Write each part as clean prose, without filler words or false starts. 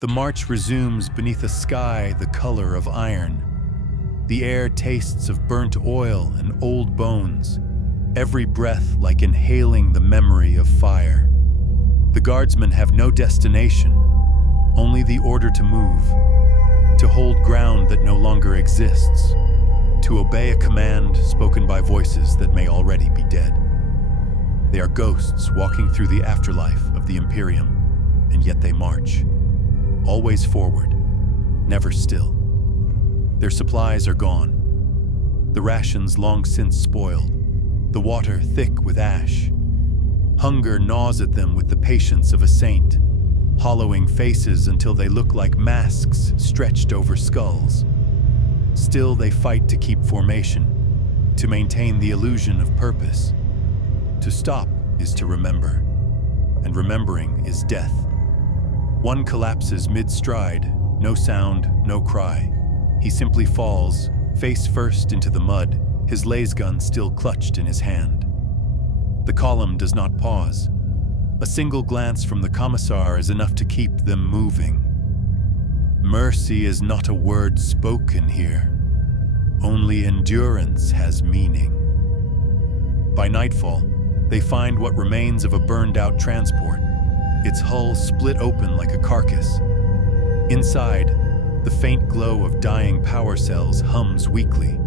The march resumes beneath a sky the color of iron. The air tastes of burnt oil and old bones, every breath like inhaling the memory of fire. The Guardsmen have no destination, only the order to move, to hold ground that no longer exists, to obey a command spoken by voices that may already be dead. They are ghosts walking through the afterlife of the Imperium, and yet they march, always forward, never still. Their supplies are gone, the rations long since spoiled, the water thick with ash. Hunger gnaws at them with the patience of a saint, hollowing faces until they look like masks stretched over skulls. Still, they fight to keep formation, to maintain the illusion of purpose. To stop is to remember, and remembering is death. One collapses mid-stride, no sound, no cry. He simply falls, face first into the mud, his lasgun still clutched in his hand. The column does not pause. A single glance from the commissar is enough to keep them moving. Mercy is not a word spoken here. Only endurance has meaning. By nightfall, they find what remains of a burned-out transport, its hull split open like a carcass. Inside, the faint glow of dying power cells hums weakly,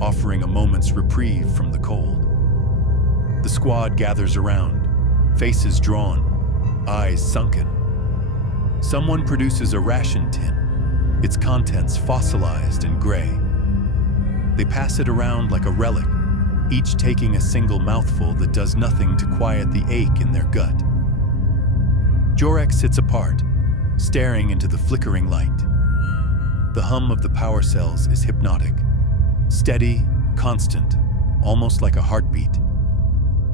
offering a moment's reprieve from the cold. The squad gathers around, faces drawn, eyes sunken. Someone produces a ration tin, its contents fossilized and gray. They pass it around like a relic, each taking a single mouthful that does nothing to quiet the ache in their gut. Jorek sits apart, staring into the flickering light. The hum of the power cells is hypnotic, steady, constant, almost like a heartbeat.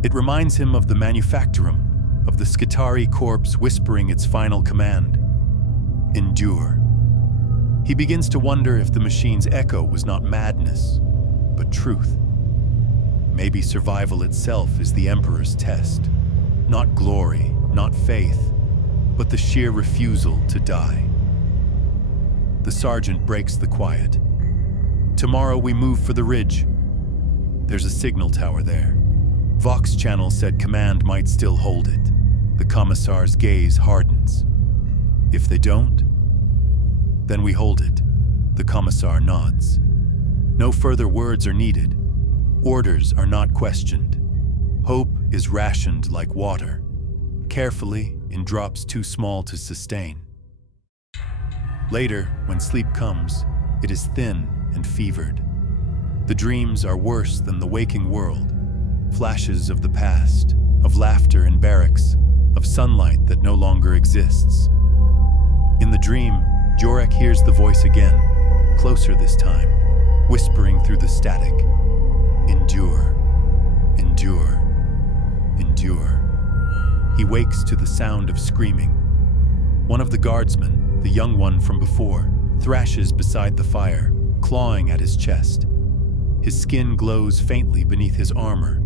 It reminds him of the manufactorum, of the Skitarii corpse whispering its final command: endure. He begins to wonder if the machine's echo was not madness, but truth. Maybe survival itself is the Emperor's test. Not glory, not faith, but the sheer refusal to die. The sergeant breaks the quiet. Tomorrow we move for the ridge. There's a signal tower there. Vox channel said command might still hold it. The commissar's gaze hardens. If they don't, then we hold it. The commissar nods. No further words are needed. Orders are not questioned. Hope is rationed like water, carefully in drops too small to sustain. Later, when sleep comes, it is thin and fevered. The dreams are worse than the waking world. Flashes of the past, of laughter in barracks, of sunlight that no longer exists. In the dream, Jorek hears the voice again, closer this time, whispering through the static. Endure, endure, endure. He wakes to the sound of screaming. One of the guardsmen, the young one from before, thrashes beside the fire, clawing at his chest. His skin glows faintly beneath his armor.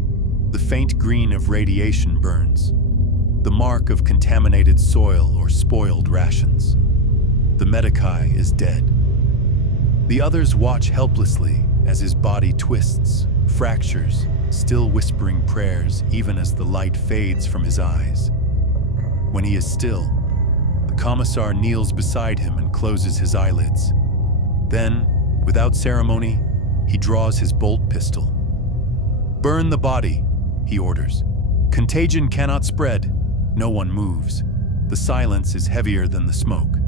The faint green of radiation burns, the mark of contaminated soil or spoiled rations. The Medicae is dead. The others watch helplessly as his body twists, fractures, still whispering prayers even as the light fades from his eyes. When he is still, the commissar kneels beside him and closes his eyelids. Then, without ceremony, he draws his bolt pistol. "Burn the body," he orders. "Contagion cannot spread." No one moves. The silence is heavier than the smoke.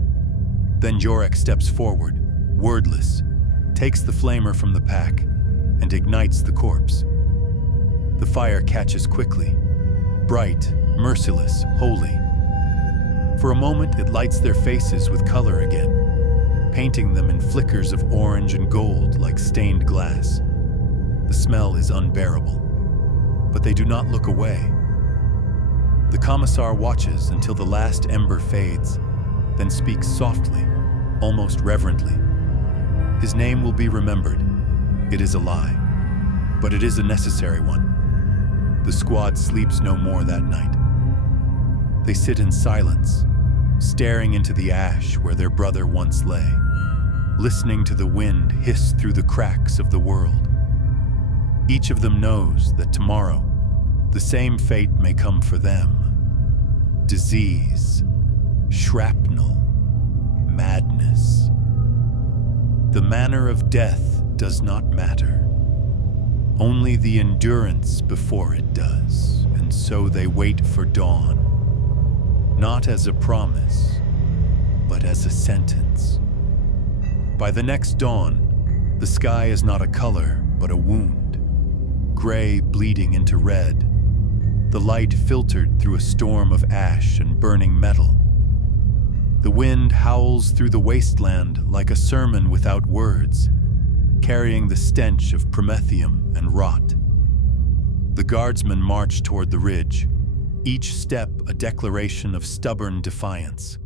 Then Jorek steps forward, wordless, takes the flamer from the pack, and ignites the corpse. The fire catches quickly, bright, merciless, holy. For a moment, it lights their faces with color again, painting them in flickers of orange and gold like stained glass. The smell is unbearable, but they do not look away. The commissar watches until the last ember fades, then speaks softly, almost reverently. His name will be remembered. It is a lie, but it is a necessary one. The squad sleeps no more that night. They sit in silence, staring into the ash where their brother once lay, listening to the wind hiss through the cracks of the world. Each of them knows that tomorrow, the same fate may come for them. Disease, shrapnel, madness. The manner of death does not matter. Only the endurance before it does, and so they wait for dawn, not as a promise, but as a sentence. By the next dawn, the sky is not a color, but a wound, gray bleeding into red, the light filtered through a storm of ash and burning metal. The wind howls through the wasteland like a sermon without words, carrying the stench of promethium and rot. The Guardsmen march toward the ridge, each step a declaration of stubborn defiance.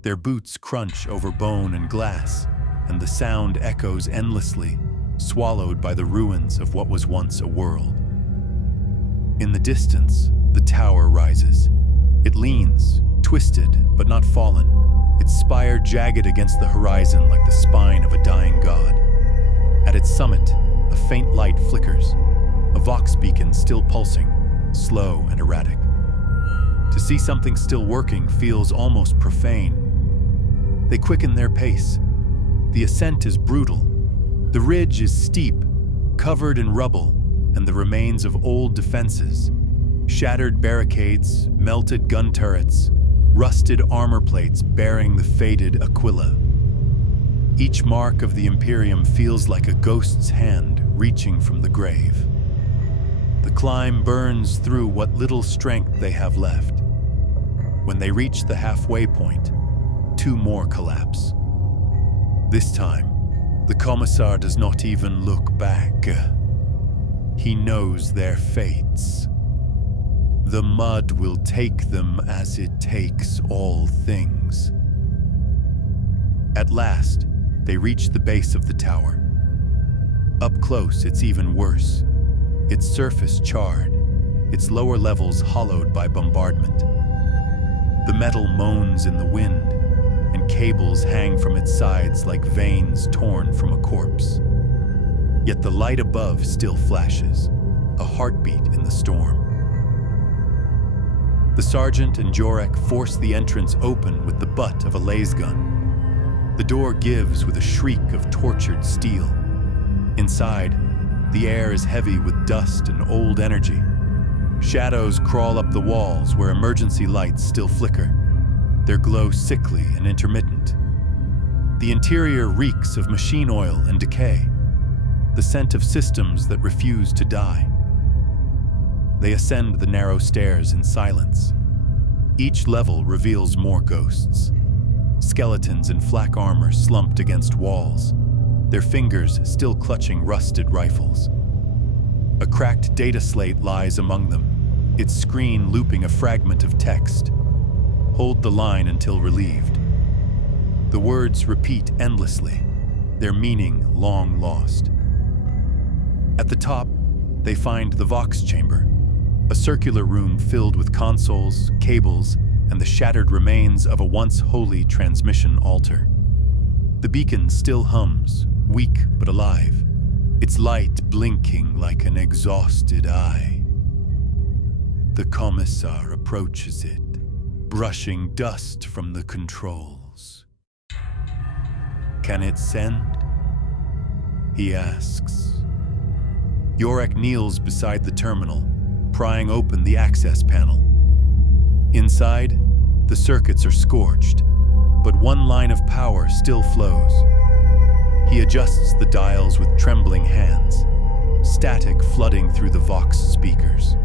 Their boots crunch over bone and glass, and the sound echoes endlessly, swallowed by the ruins of what was once a world. In the distance, the tower rises. It leans, twisted but not fallen, its spire jagged against the horizon like the spine of a dying god. At its summit, a faint light flickers, a vox beacon still pulsing, slow and erratic. To see something still working feels almost profane. They quicken their pace. The ascent is brutal. The ridge is steep, covered in rubble and the remains of old defenses, shattered barricades, melted gun turrets, rusted armor plates bearing the faded Aquila. Each mark of the Imperium feels like a ghost's hand reaching from the grave. The climb burns through what little strength they have left. When they reach the halfway point, 2 more collapse. This time, the Commissar does not even look back. He knows their fates. The mud will take them as it takes all things. At last, they reach the base of the tower. Up close, it's even worse. Its surface charred, its lower levels hollowed by bombardment. The metal moans in the wind, and cables hang from its sides like veins torn from a corpse. Yet the light above still flashes, a heartbeat in the storm. The sergeant and Jorek force the entrance open with the butt of a laser gun. The door gives with a shriek of tortured steel. Inside, the air is heavy with dust and old energy. Shadows crawl up the walls where emergency lights still flicker, their glow sickly and intermittent. The interior reeks of machine oil and decay, the scent of systems that refuse to die. They ascend the narrow stairs in silence. Each level reveals more ghosts. Skeletons in flak armor slumped against walls, their fingers still clutching rusted rifles. A cracked data slate lies among them, its screen looping a fragment of text. Hold the line until relieved. The words repeat endlessly, their meaning long lost. At the top, they find the Vox chamber, a circular room filled with consoles, cables, and the shattered remains of a once holy transmission altar. The beacon still hums, weak but alive, its light blinking like an exhausted eye. The Commissar approaches it, brushing dust from the controls. "Can it send?" he asks. Jorek kneels beside the terminal, prying open the access panel. Inside, the circuits are scorched, but one line of power still flows. He adjusts the dials with trembling hands, static flooding through the Vox speakers.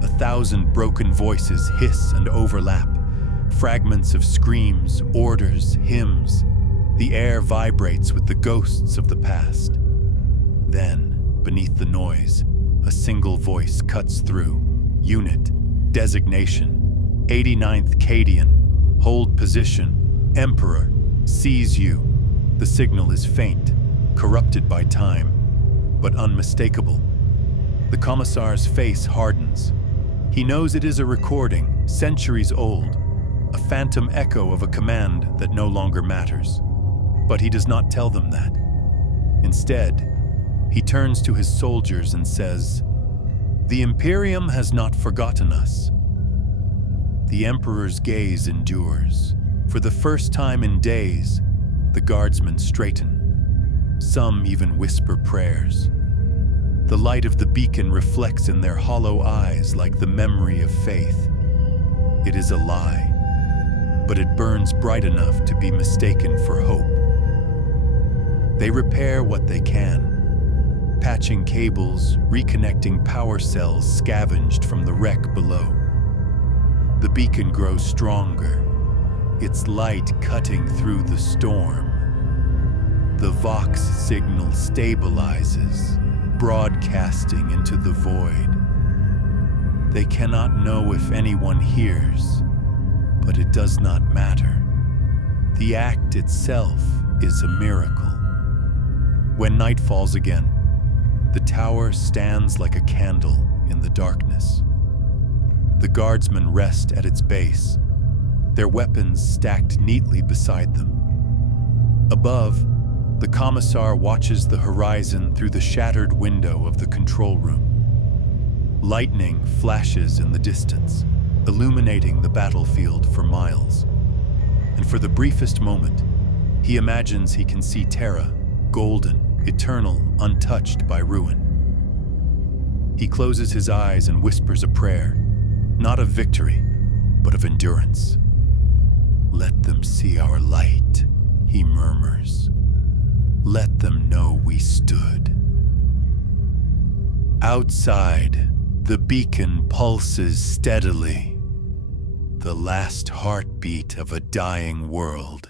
1,000 broken voices hiss and overlap, fragments of screams, orders, hymns. The air vibrates with the ghosts of the past. Then, beneath the noise, a single voice cuts through. Unit, designation, 89th Cadian, hold position, Emperor, sees you. The signal is faint, corrupted by time, but unmistakable. The Commissar's face hardens. He knows it is a recording, centuries old, a phantom echo of a command that no longer matters. But he does not tell them that. Instead, he turns to his soldiers and says, "The Imperium has not forgotten us." The Emperor's gaze endures. For the first time in days, the Guardsmen straighten. Some even whisper prayers. The light of the beacon reflects in their hollow eyes like the memory of faith. It is a lie, but it burns bright enough to be mistaken for hope. They repair what they can, patching cables, reconnecting power cells scavenged from the wreck below. The beacon grows stronger, its light cutting through the storm. The Vox signal stabilizes, broadcasting into the void. They cannot know if anyone hears, but it does not matter. The act itself is a miracle. When night falls again, the tower stands like a candle in the darkness. The Guardsmen rest at its base, their weapons stacked neatly beside them. Above, the Commissar watches the horizon through the shattered window of the control room. Lightning flashes in the distance, illuminating the battlefield for miles. And for the briefest moment, he imagines he can see Terra, golden, eternal, untouched by ruin. He closes his eyes and whispers a prayer, not of victory, but of endurance. "Let them see our light," he murmurs. "Let them know we stood." Outside, the beacon pulses steadily, the last heartbeat of a dying world.